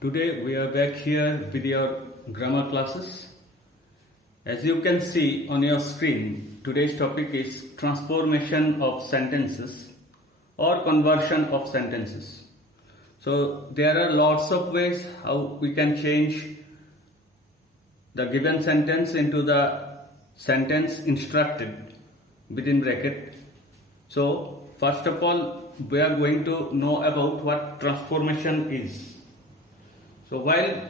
Today we are back here with your grammar classes. As you can see on your screen, today's topic is transformation of sentences or conversion of sentences. So there are lots of ways how we can change the given sentence into the sentence instructed within bracket. So first of all, we are going to know about what transformation is. So while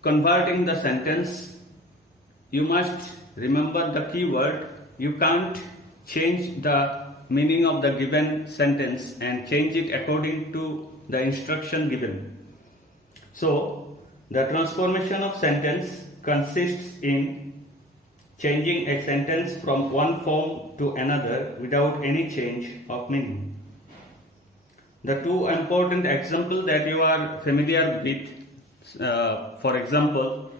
converting the sentence, you must remember the keyword. You can't change the meaning of the given sentence and change it according to the instruction given. So the transformation of sentence consists in changing a sentence from one form to another without any change of meaning. The two important examples that you are familiar with, for example,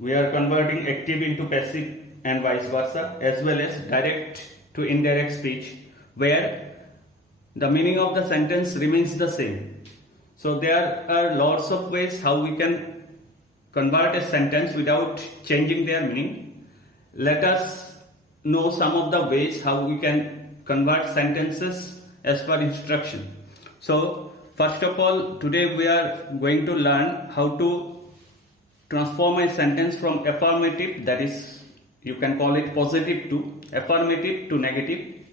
we are converting active into passive and vice versa, as well as direct to indirect speech, where the meaning of the sentence remains the same. So there are lots of ways how we can convert a sentence without changing their meaning. Let us know some of the ways how we can convert sentences as per instruction. So first of all, today we are going to learn how to transform a sentence from affirmative, that is, you can call it positive, to affirmative to negative,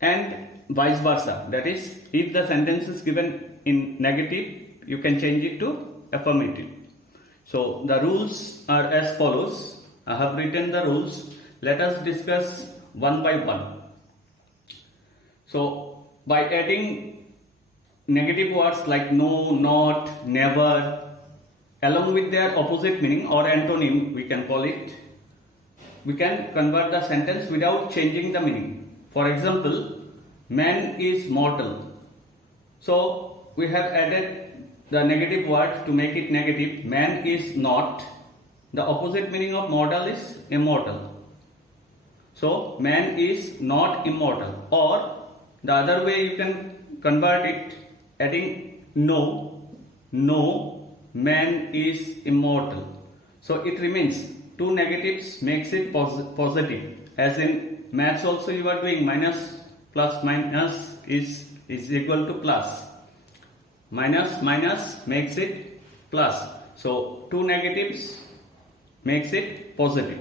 and vice versa. That is, if the sentence is given in negative, you can change it to affirmative. So the rules are as follows. I have written the rules. Let us discuss one by one. So by adding negative words like no, not, never, along with their opposite meaning or antonym, we can call it, we can convert the sentence without changing the meaning. For example, man is mortal. So we have added the negative word to make it negative. Man is not. The opposite meaning of mortal is immortal. So man is not immortal. Or the other way you can convert it, adding no, man is immortal. So it remains two negatives makes it positive. As in maths also you are doing minus plus minus is equal to plus. Minus makes it plus. So two negatives makes it positive.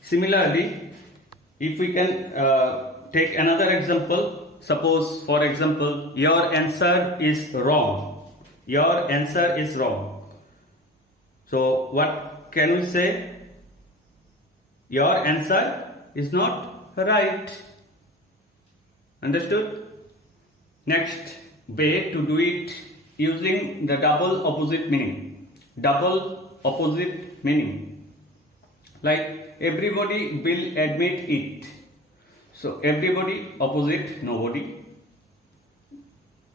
Similarly, if we can take another example. Suppose, for example, your answer is wrong. Your answer is wrong. So what can we say? Your answer is not right. Understood? Next way to do it using the double opposite meaning. Double opposite meaning. Like everybody will admit it. So everybody opposite nobody,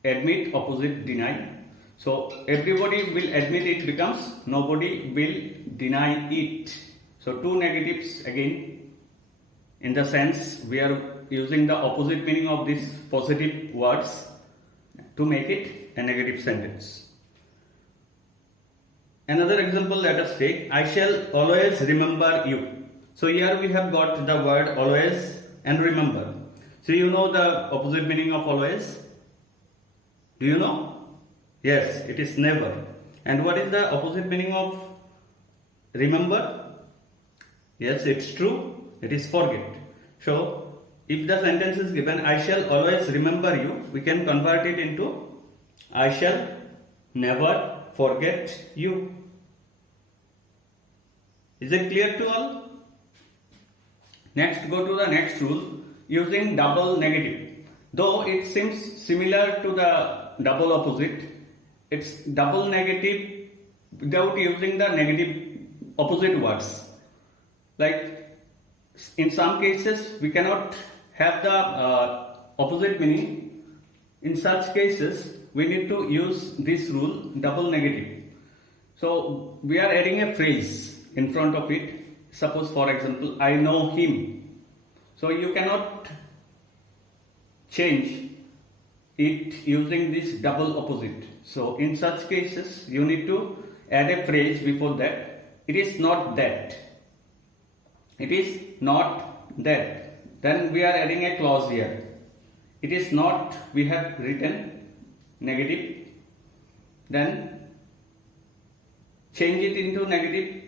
admit opposite deny. So everybody will admit it becomes nobody will deny it. So two negatives again, in the sense we are using the opposite meaning of these positive words to make it a negative sentence. Another example, let us take, I shall always remember you. So here we have got the word always and remember. So you know the opposite meaning of always? Do you know? Yes, it is never. And what is the opposite meaning of remember? Yes, it's true. It is forget. So if the sentence is given, I shall always remember you, we can convert it into I shall never forget you. Is it clear to all? Next, go to the next rule using double negative. Though it seems similar to the double opposite, it's double negative without using the negative opposite words. Like in some cases we cannot have the opposite meaning. In such cases we need to use this rule, double negative. So we are adding a phrase in front of it. Suppose, for example, I know him. So you cannot change it using this double opposite. So in such cases, you need to add a phrase before that. It is not that. It is not that. Then we are adding a clause here. It is not, we have written negative. Then change it into negative.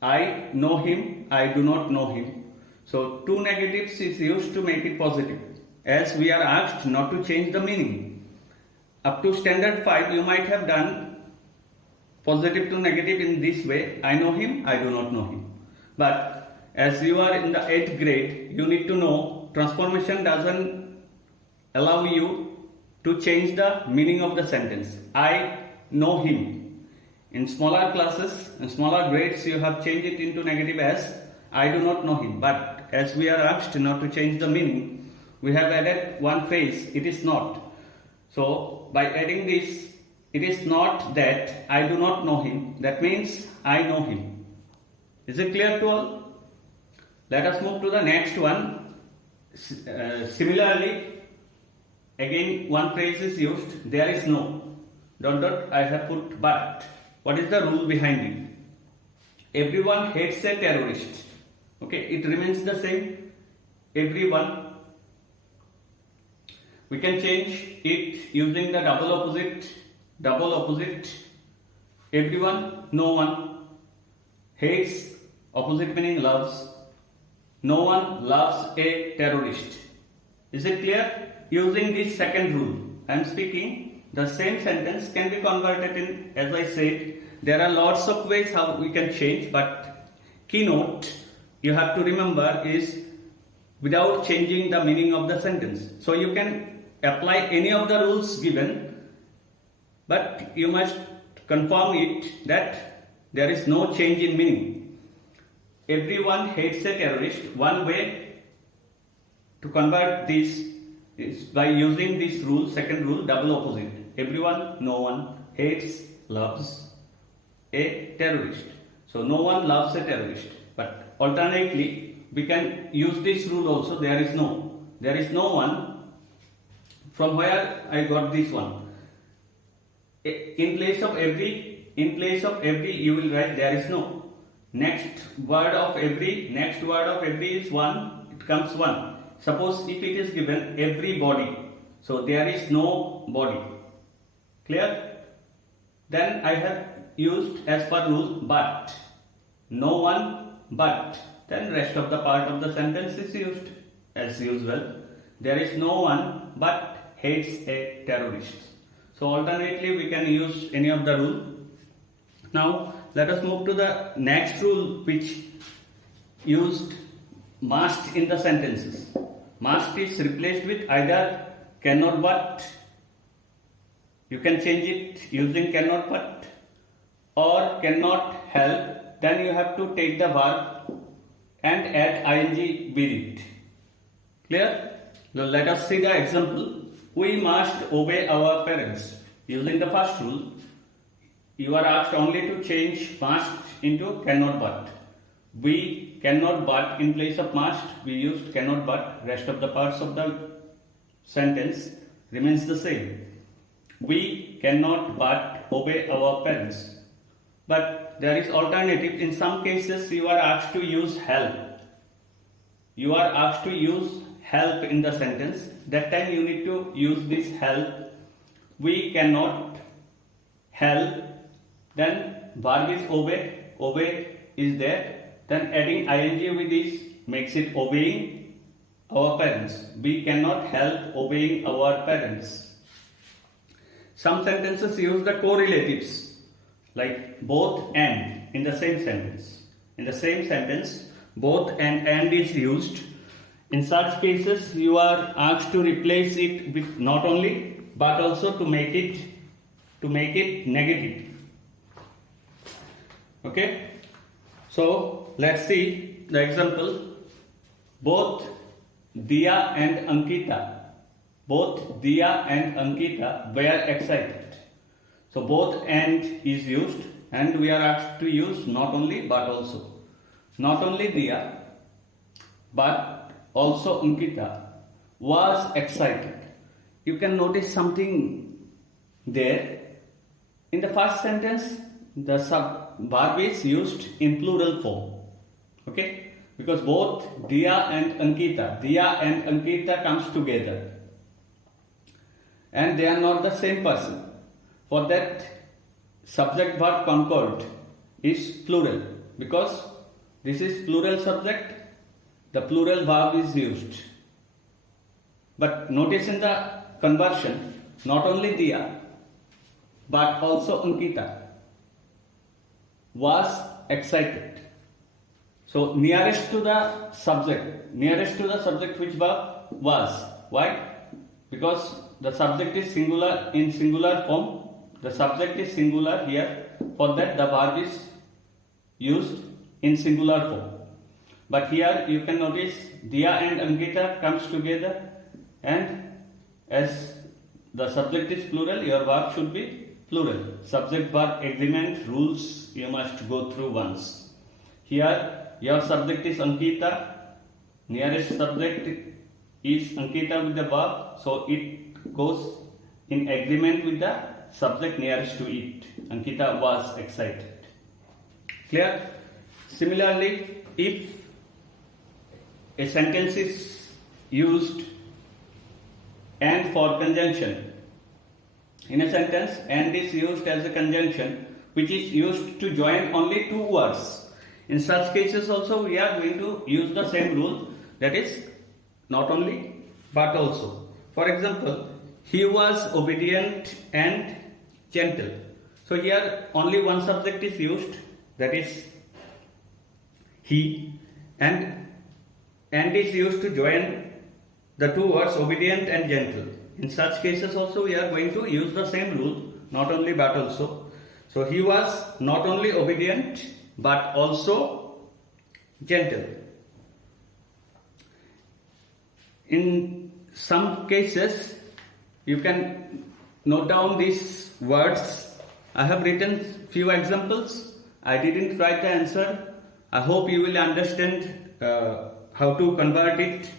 I know him, I do not know him. So two negatives is used to make it positive, as we are asked not to change the meaning. Up to standard 5, you might have done positive to negative in this way. I know him, I do not know him. But as you are in the 8th grade, you need to know transformation doesn't allow you to change the meaning of the sentence. I know him. In smaller classes, in smaller grades, you have changed it into negative as I do not know him. But as we are asked not to change the meaning, we have added one phrase, it is not. So by adding this, it is not that I do not know him. That means I know him. Is it clear to all? Let us move to the next one. Similarly, again one phrase is used, there is no. ... I have put but. What is the rule behind it? Everyone hates a terrorist. Okay, it remains the same. Everyone. We can change it using the double opposite. Double opposite. Everyone, no one. Hates, opposite meaning loves. No one loves a terrorist. Is it clear? Using this second rule, I am speaking. The same sentence can be converted in, as I said, there are lots of ways how we can change, but keynote you have to remember is without changing the meaning of the sentence. So you can apply any of the rules given, but you must confirm it that there is no change in meaning. Everyone hates a terrorist. One way to convert this is by using this rule, second rule, double opposite. Everyone, no one, hates, loves a terrorist. So no one loves a terrorist. But alternately, we can use this rule also, there is no. There is no one. From where I got this one? In place of every, you will write there is no. Next word of every is one, it comes one. Suppose if it is given everybody, so there is no body. Clear? Then I have used as per rule but. No one but. Then rest of the part of the sentence is used as usual. There is no one but hates a terrorist. So alternately we can use any of the rule. Now let us move to the next rule which used must in the sentences. Must is replaced with either cannot but. You can change it using cannot but or cannot help. Then you have to take the verb and add ing with it. Clear? Now let us see the example. We must obey our parents. Using the first rule, you are asked only to change must into cannot but. We cannot but, in place of must we used cannot but. Rest of the parts of the sentence remains the same. We cannot but obey our parents. But there is alternative. In some cases you are asked to use help. You are asked to use help in the sentence. That time you need to use this help. We cannot help. Then verb is obey. Obey is there. Then adding ing with this makes it obeying our parents. We cannot help obeying our parents. Some sentences use the correlatives like both and in the same sentence. In the same sentence, both and is used. In such cases, you are asked to replace it with not only but also to make it negative. Okay? So let's see the example. Both Diya and Ankita were excited. So both and is used and we are asked to use not only but also. Not only Diya but also Ankita was excited. you can notice something there. In the first sentence, the verb is used in plural form. Okay? Because both Diya and Ankita comes together. And they are not the same person. For that, subject verb concord is plural. Because this is plural subject, the plural verb is used. But notice in the conversion, not only Diya, but also Ankita was excited. So nearest to the subject which verb was. Why? Because the subject is singular in singular form. The subject is singular here. For that the verb is used in singular form. But here you can notice Diya and Ankita comes together, and as the subject is plural, your verb should be plural. Subject verb agreement rules you must go through once. Here your subject is Ankita, nearest subject is Ankita with the verb, so it goes in agreement with the subject nearest to it. Ankita was excited. Clear? Similarly, if a sentence is used and for conjunction, in a sentence and is used as a conjunction which is used to join only two words. In such cases also we are going to use the same rule, that is not only but also. For example, he was obedient and gentle. So here only one subject is used, that is he, and is used to join the two words obedient and gentle. In such cases also we are going to use the same rule, not only but also. So he was not only obedient but also gentle. In some cases you can note down these words. I have written few examples. I didn't write the answer. I hope you will understand how to convert it.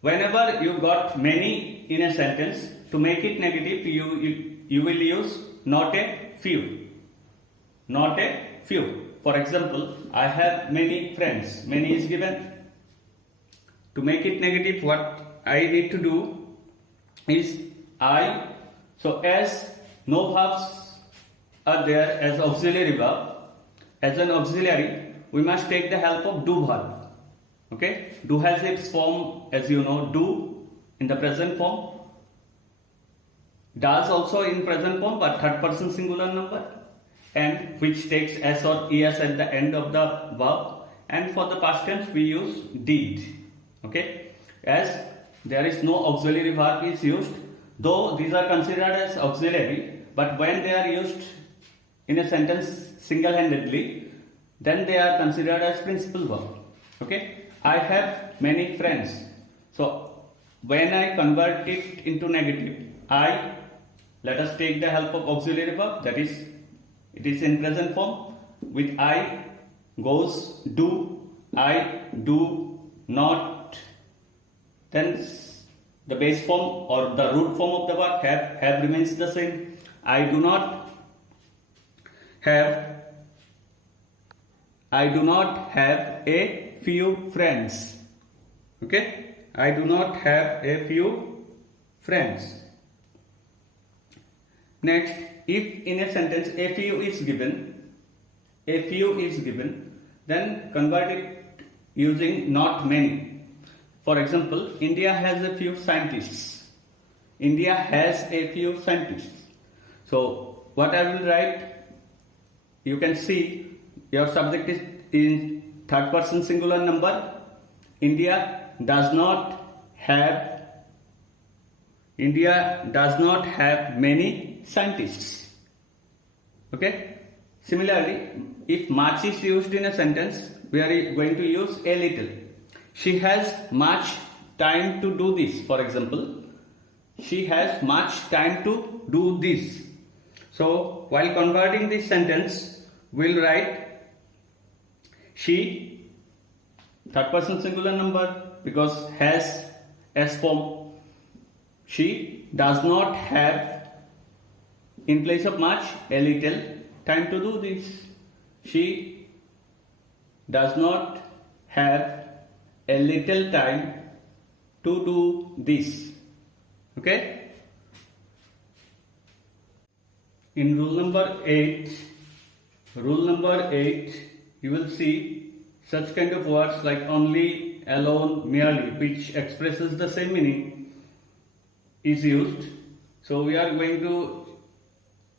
Whenever you got many in a sentence, to make it negative, you will use not a few. Not a few. For example, I have many friends. Many is given. To make it negative, what I need to do is I. So as no verbs are there as auxiliary verb, as an auxiliary, we must take the help of do verb. Okay? Do has its form, as you know, do in the present form. Does also in present form, but third person singular number, and which takes s or es at the end of the verb. And for the past tense we use did. Okay? As there is no auxiliary verb is used, though these are considered as auxiliary, but when they are used in a sentence single-handedly, then they are considered as principal verb. Okay? I have many friends. So when I convert it into negative, I, let us take the help of auxiliary verb, that is, it is in present form. With I goes do, I do not. Then the base form or the root form of the verb have remains the same. I do not have a few friends. Okay? I do not have a few friends. Next, if in a sentence a few is given, then convert it using not many. For example, India has a few scientists. India has a few scientists. So what I will write, you can see your subject is in third person singular number. India does not have many scientists. Okay? Similarly, if much is used in a sentence, we are going to use a little. She has much time to do this. For example, she has much time to do this. So while converting this sentence, we'll write she, third person singular number, because has S form. She does not have, in place of much, a little time to do this. She does not have a little time to do this. Okay? In rule number 8, you will see such kind of words like only, alone, merely, which expresses the same meaning, is used. So we are going to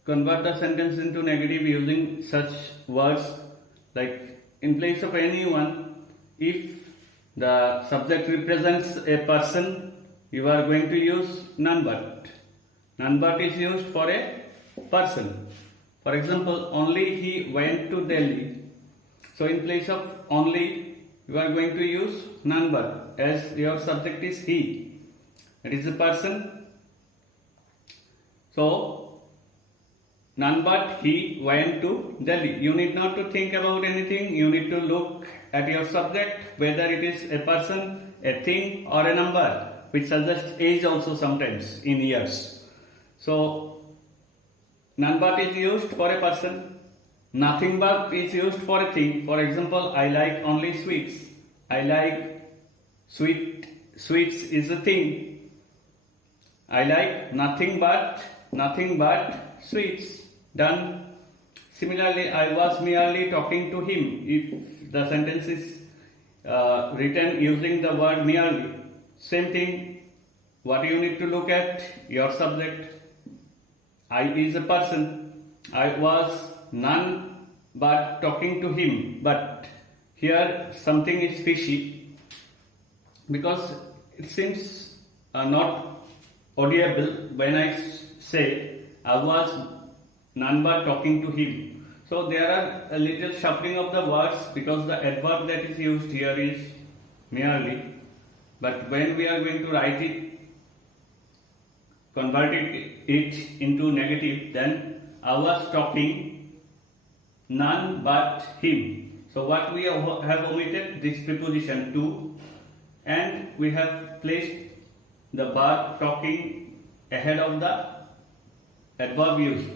convert the sentence into negative using such words like, in place of anyone, if the subject represents a person, you are going to use none but. None but is used for a person. For example, only he went to Delhi. So in place of only, you are going to use none but, as your subject is he. It is a person. So none but he went to Delhi. You need not to think about anything. You need to look at your subject, whether it is a person, a thing, or a number, which suggests age also sometimes in years. So none but is used for a person. Nothing but is used for a thing. For example, I like only sweets. I like sweets is a thing. I like nothing but sweets. Done. Similarly, I was merely talking to him. If the sentence is written using the word merely, same thing. What you need to look at? Your subject. I is a person. I was none but talking to him. But here something is fishy, because it seems not audible when I say I was none but talking to him. So there are a little shuffling of the words, because the adverb that is used here is merely. But when we are going to write it, converting it into negative, then I was talking none but him. So what we have omitted, this preposition to, and we have placed the verb talking ahead of the adverb used.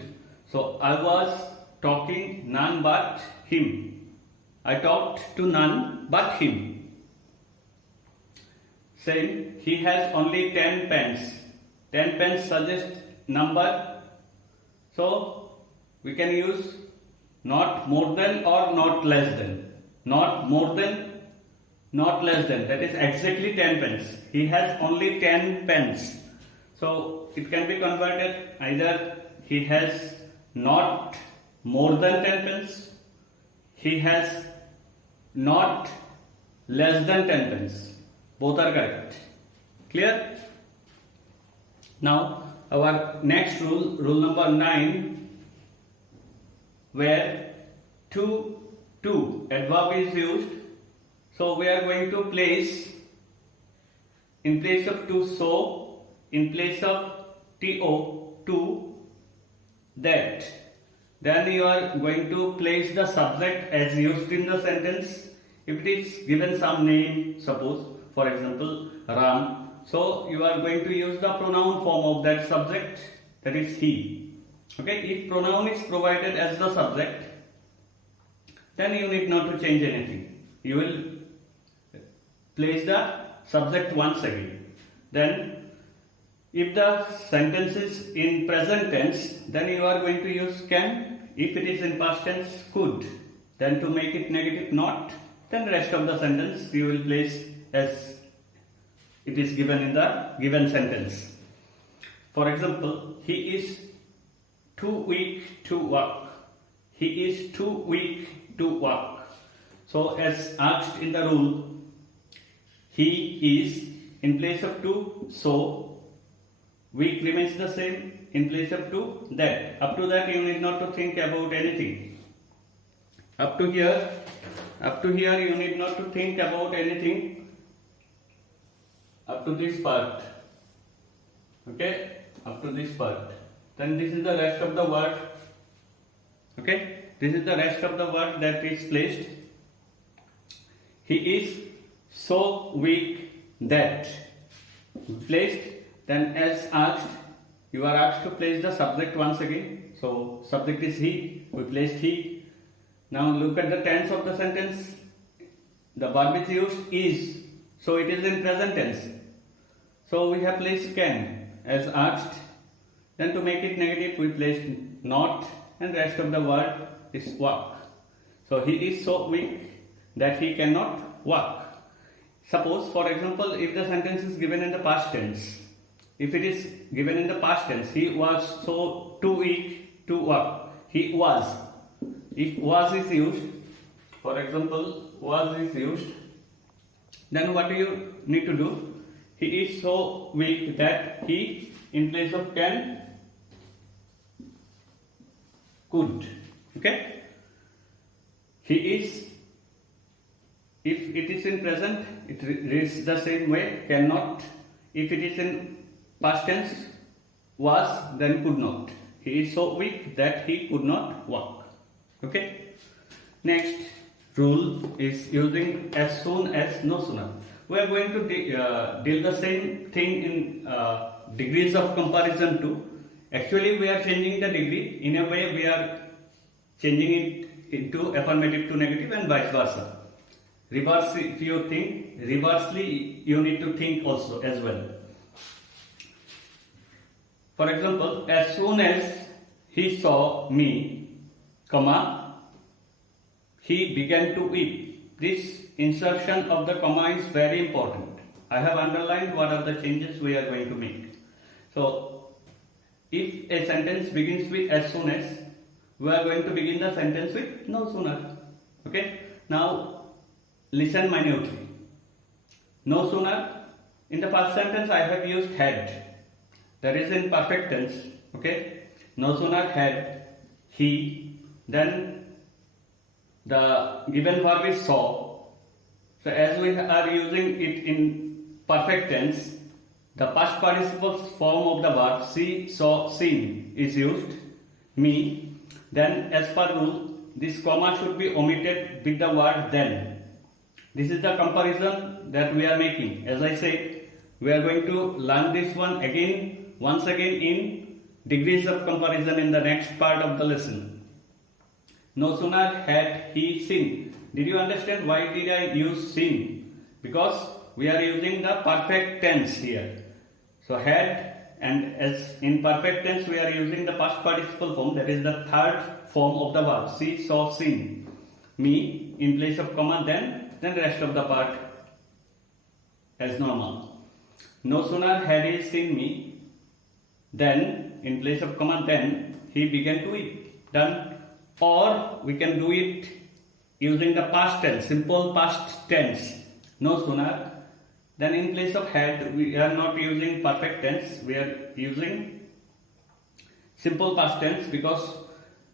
So I was talking none but him. I talked to none but him. Saying he has only 10 pens. 10 pens suggests number. So we can use not more than or not less than. Not more than, not less than. That is exactly 10 pens. He has only 10 pens. So it can be converted either he has not more than 10 pence, he has not less than 10 pence. Both are correct. Clear? Now our next rule, rule number 9, where to adverb is used. So we are going to place, in place of to, so, in place of to, that. Then you are going to place the subject as used in the sentence. If it is given some name, suppose, for example, Ram, so you are going to use the pronoun form of that subject, that is he. Okay, if pronoun is provided as the subject, then you need not to change anything. You will place the subject once again. Then if the sentence is in present tense, then you are going to use can. If it is in past tense, could. Then to make it negative, not. Then rest of the sentence you will place as it is given in the given sentence. For example, he is too weak to walk. He is too weak to walk. So as asked in the rule, he is in place of to, so weak remains the same, in place of to, that. Up to that you need not to think about anything. Up to here you need not to think about anything. Up to this part. Okay, up to this part. Then this is the rest of the word. Okay, this is the rest of the word that is placed. He is so weak that. Placed. Then as asked, you are asked to place the subject once again. So subject is he, we placed he. Now look at the tense of the sentence. The verb is used is, so it is in present tense. So we have placed can as asked. Then to make it negative we placed not, and rest of the word is walk. So he is so weak that he cannot walk. Suppose, for example, if the sentence is given in the past tense, if it is given in the past tense, he was so too weak to walk. He was. If was is used, for example, was is used, then what do you need to do? He is so weak that he, in place of can, could. Okay? He is. If it is in present, it reads the same way, cannot. If it is in past tense, was, then could not. He is so weak that he could not walk. Okay? Next rule is using as soon as, no sooner. We are going to deal the same thing in degrees of comparison too. Actually, we are changing the degree. In a way, we are changing it into affirmative to negative and vice versa. Reverse, if you think, reversely you need to think also as well. For example, as soon as he saw me, comma, he began to weep. This insertion of the comma is very important. I have underlined what are the changes we are going to make. So, if a sentence begins with as soon as, we are going to begin the sentence with no sooner. Okay? Now, listen minutely. No sooner, in the first sentence I have used had. That is in perfect tense. Okay? No sooner had he, then the given verb is saw. So as we are using it in perfect tense, the past participle form of the verb see, saw, seen is used. Me. Then as per rule, this comma should be omitted with the word then. This is the comparison that we are making. As I said, we are going to learn this one again, once again in degrees of comparison in the next part of the lesson. No sooner had he seen. Did you understand why did I use seen? Because we are using the perfect tense here. So had, and as in perfect tense we are using the past participle form, that is the third form of the verb. See, saw, seen. Me in place of comma then rest of the part as normal. No sooner had he seen me, then in place of comma then he began to weep. Done. Or we can do it using the past tense, simple past tense. No sooner. Then in place of had, we are not using perfect tense, we are using simple past tense because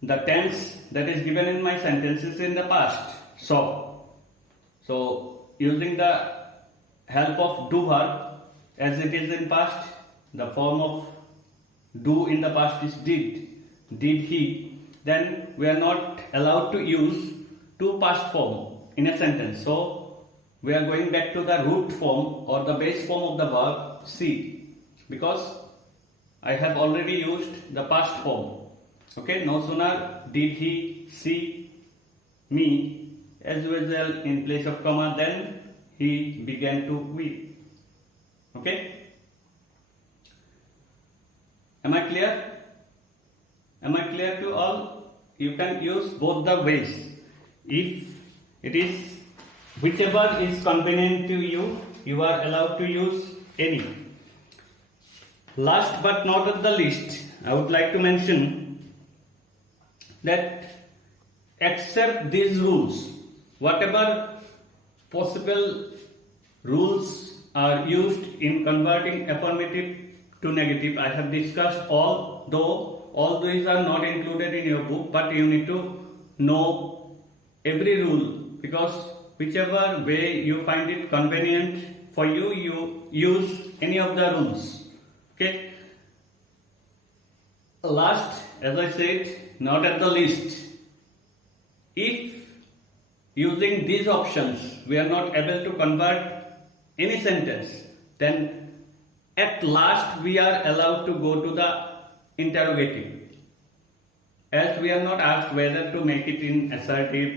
the tense that is given in my sentence is in the past. So using the help of do verb, as it is in past, the form of do in the past is did he, then we are not allowed to use to past form in a sentence. So we are going back to the root form or the base form of the verb see, because I have already used the past form. Okay, no sooner did he see me, as usual in place of comma then he began to weep. Okay? Am I clear? Am I clear to all? You can use both the ways. If it is whichever is convenient to you, you are allowed to use any. Last but not the least, I would like to mention that accept these rules. Whatever possible rules are used in converting affirmative to negative, I have discussed all, though all these are not included in your book, but you need to know every rule, because whichever way you find it convenient for you, you use any of the rules. Okay. Last, as I said, not at the least, if using these options we are not able to convert any sentence, then at last we are allowed to go to the interrogative. As we are not asked whether to make it in assertive,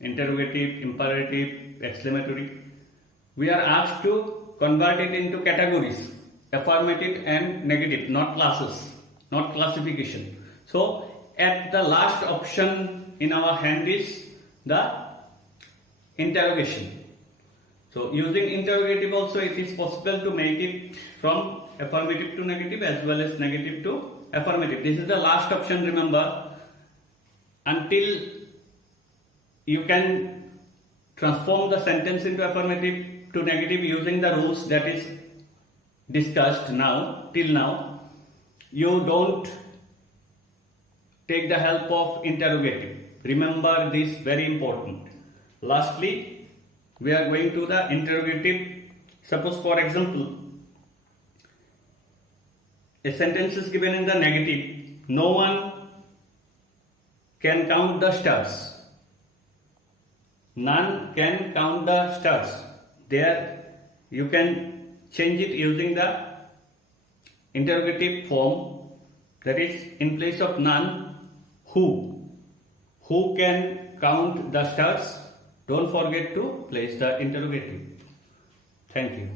interrogative, imperative, exclamatory, we are asked to convert it into categories, affirmative and negative, not classes, not classification. So at the last option in our hand is the interrogation. So using interrogative also it is possible to make it from affirmative to negative as well as negative to affirmative. This is the last option, remember, until you can transform the sentence into affirmative to negative using the rules that is discussed now, till now, you don't take the help of interrogative. Remember this, very important. Lastly, we are going to the interrogative. Suppose for example, a sentence is given in the negative. No one can count the stars. None can count the stars. There you can change it using the interrogative form, that is in place of none, who can count the stars. Don't forget to place the interrogative. Thank you.